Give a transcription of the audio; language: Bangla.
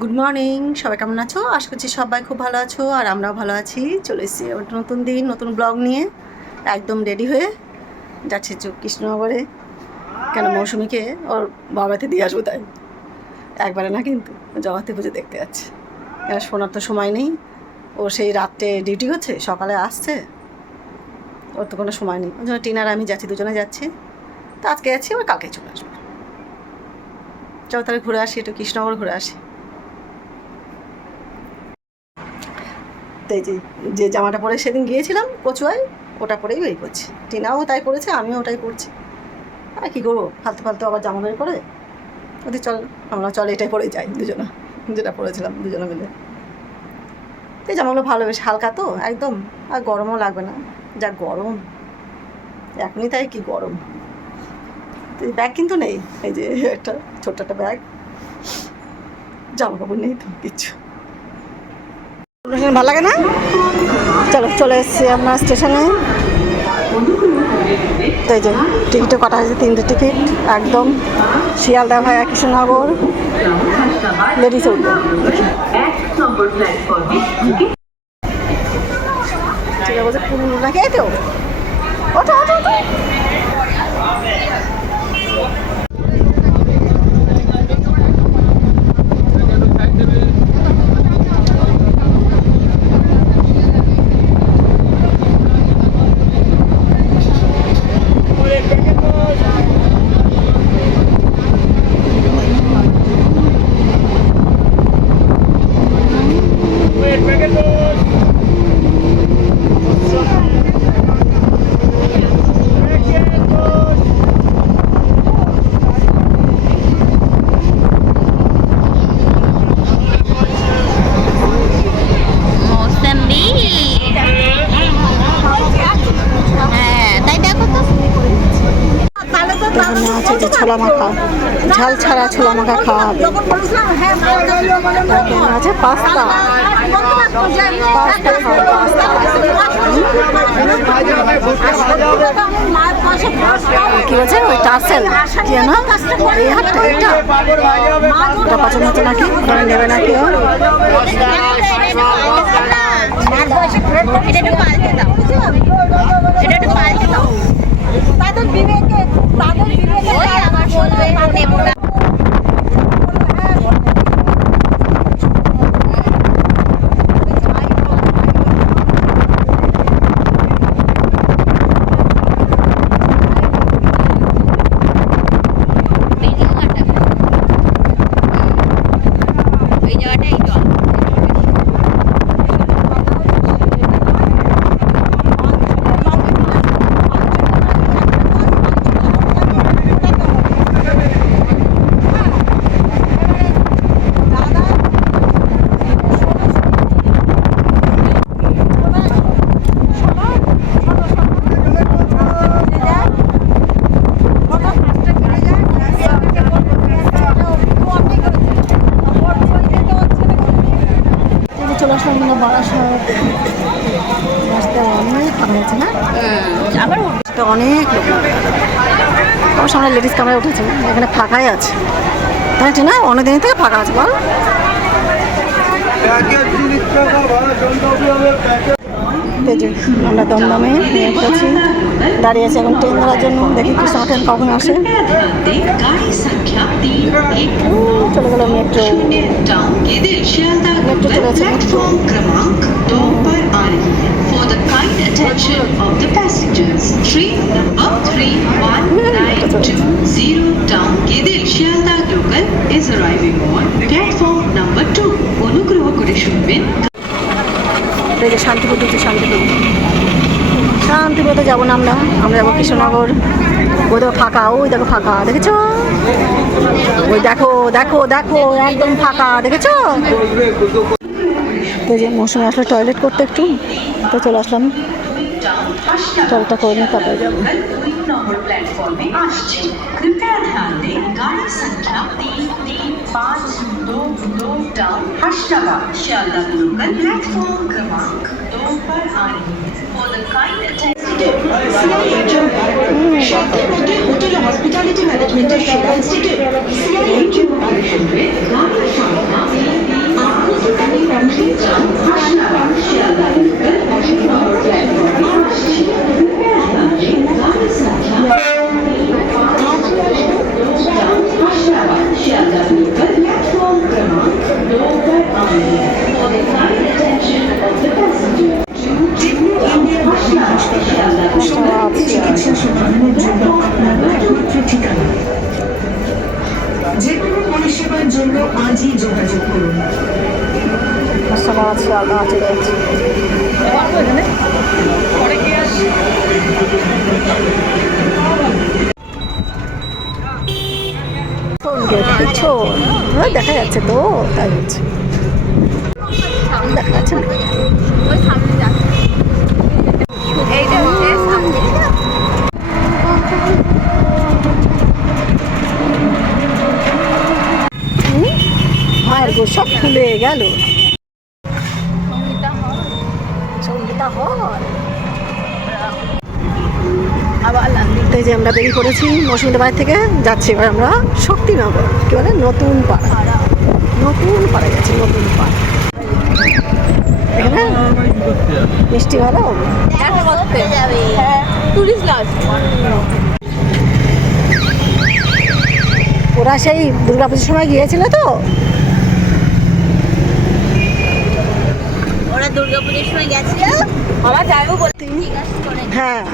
গুড মর্নিং সবাই কেমন আছো? আশা করছি সবাই খুব ভালো আছো আর আমরাও ভালো আছি। চলে এসেছি নতুন দিন, নতুন ব্লগ নিয়ে। একদম রেডি হয়ে যাচ্ছি কৃষ্ণনগরে। কেন মৌসুমিকে ওর বাবাতে দিয়ে আসব তাই? একবারে না কিন্তু, জগতে পুজো দেখতে যাচ্ছে। কেন শোনার তো সময় নেই। ও সেই রাত্রে ডিউটি হচ্ছে, সকালে আসছে। ওর তো কোনো সময় নেই। ওই জন্য টিনার আমি যাচ্ছি, দুজনে যাচ্ছি। তো আজকে যাচ্ছি, আবার কালকে চলে আসব। চলো তাহলে ঘুরে আসি, একটু কৃষ্ণনগর ঘুরে আসি। তো এই যে যে জামাটা পরে সেদিন গিয়েছিলাম কচুয়ায়, ওটা পরেই বেরিয়ে করছি। টিনাও তাই করেছে, আমিও ওটাই করছি। আর কী করব? ফালতু ফালতু আবার জামা বের করে? ওদের চল, আমরা চল, এটাই পরেই যাই দুজনা। যেটা পরেছিলাম দুজনে মিলে। এই জামাগুলো ভালো, বেশ হালকা তো, একদম। আর গরমও লাগবে না। যা গরম। এখনই তাই কি গরম। তো ব্যাগ কিন্তু নেই। এই যে, একটা ছোট্ট একটা ব্যাগ জামা কাপড় নেই তো, কিচ্ছু। ভালো লাগে না? চলো, চলে এসেছি আপনার স্টেশনে। তো এই যে টিকিটও কাটা হয়েছে? তিনটে টিকিট একদম। শিয়ালদা ভাইয়া, কৃষ্ণনগর। লেডিস উঠবে ঠিক ওঠো মৌসম্বি হ্যাঁ তাই দেখো তো যে ছোলা মাখা ঝাল ছাড়া ছোলা মাখা খাওয়া হবে। আছে পাস্তা। পাস্তা এটা পছন্দ হচ্ছে নাকি? নেবে নাকি ও? এটা একটু পাল্টে দাও। এটা একটু পাল্টে দাও। তাদের বিবেকে তাদের বিবেকে ওই আমার বলবে নেব না এই জায়গাটাই জল এই যে চলে আসলাম আমরা বারাসাত অনেক ফাঁকা হয়েছে না আবার তো অনেক লোক আমরা লেডিস কামরায় উঠেছে এখানে ফাঁকাই আছে তাই না অনেকদিন থেকে ফাঁকা আছে বল দেখতে যে আমরা দমদমে নিয়ে পড়েছি দাঁড়িয়ে আছে এখন ট্রেন ধরার জন্য দেখি কৃষ্ণ ট্রেন কখন আসে চলে গেল মেট্রো মেট্রো চলে আছে attention of the passengers. Train number 31920 down Gedil Shialda local is arriving on platform number 2. অনুগ্রহ করে শুনবেন এই যে শান্তিপুর দিচ্ছে শান্তিপুর শান্তিপুরতে যাব না আমরা। আমরা যাব কৃষ্ণনগর। ওই দেখো ফাঁকা, ওই দেখো ফাঁকা, দেখেছ? ওই দেখো দেখো দেখো, একদম ফাঁকা, দেখেছ? তো যে মৌসুমে আসলে টয়লেট করতে একটু, তো চলে আসলাম। টয়লেটটা করে নিয়ে তারপরে যাবো দুই নম্বর প্ল্যাটফর্মে আসছে कृपया ध्यान दें गाड़ी संख्या तीन तीन पाँच दो दो town Harshabad Sealdah local platform क्रमांक दो पर आ रही है for the kind attention hotel hospitality ম্যানেজমেন্টের সেরা ইনস্টিটিউট আজই যোগাযোগ করুন। পিছন দেখা যাচ্ছে তো তাই হচ্ছে। দেখা যাচ্ছে না এইটা হচ্ছে সামনে ভাইয়ের গো গেল। সঙ্গীতা হল। আবার লান্দি তো এই যে আমরা বেরিয়ে পড়েছি মৌসুমীদের বাড়ি থেকে যাচ্ছি এবার আমরা শক্তিনগর কি বলে? নতুন পাড়া। নতুন পাড়া গেছি নতুন পাড়া। মিষ্টি ভালো হ্যাঁ টুরিস্ট লজ ওরা সেই দুর্গাপুজোর সময় গিয়েছিল তো? ওরা দুর্গাপুজোর সময় গেছিলাম আমার যাইবো বলতে জিজ্ঞাসা হ্যাঁ।